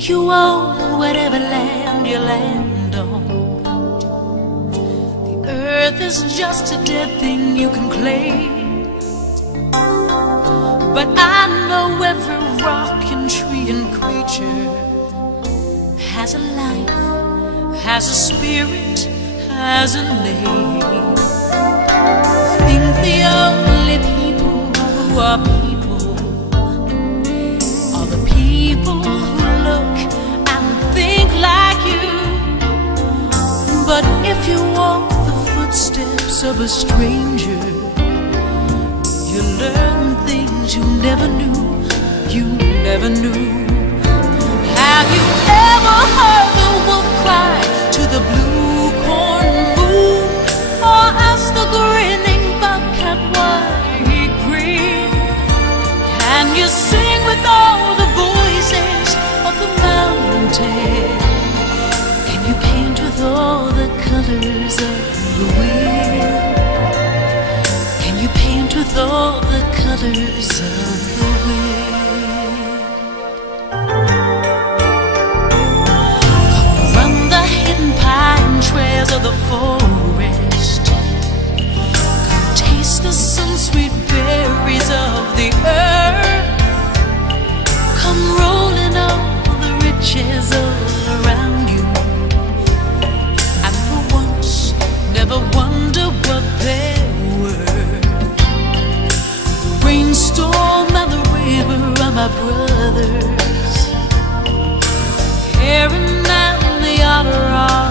think you own whatever land you land on. The earth is just a dead thing you can claim, but I know every rock and tree and creature has a life, has a spirit, has a name. Think the only people who are people are the people who look and think like you. But if you walk the footsteps of a stranger, you learn things you never knew, you never knew. Have you ever heard the wolf cry to the blue corn moon, or ask the grinning bobcat why he grinned? Can you sing with all the voices of the mountain? Can you paint with all the colors of the wind? Can you paint with all the colors of the wind? Come run the hidden pine trails of the forest. Come taste the sun-sweet berries of the earth. Come rolling all the riches all around you, and for once never wonder what they're worth. The rainstorm and the river are my brothers. Heron and the otter are